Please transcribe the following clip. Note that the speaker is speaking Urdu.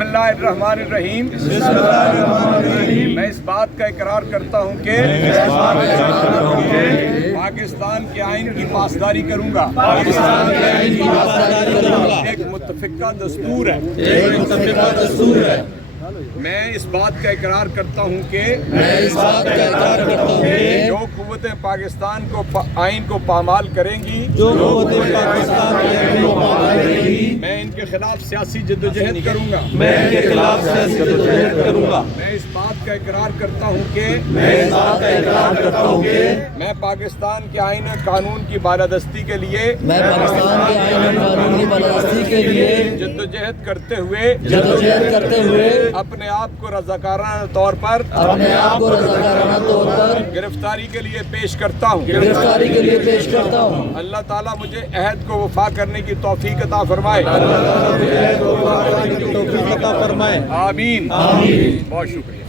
بسم اللہ الرحمن الرحیم میں اس بات کا اقرار کرتا ہوں کہ پاکستان کے آئین کی پاسداری کروں گا۔ ایک متفقہ دستور ہے۔ میں اس بات کا اقرار کرتا ہوں کہ جو قوتیں پاکستان کو آئین کو پامال کریں گی میں ان کے خلاف سیاسی جدوجہد کروں گا۔ میں اس بات کا اقرار کرتا ہوں کہ میں پاکستان کے آئین و قانون کی بالادستی کے لیے جدوجہد کرتے ہوئے اپنے آپ کو رضاکارانہ طور پر گرفتاری کے لیے پیش کرتا ہوں۔ اللہ تعالیٰ مجھے عہد کو وفا کرنے کی توفیق عطا فرمائے۔ آمین۔ بہت شکریہ۔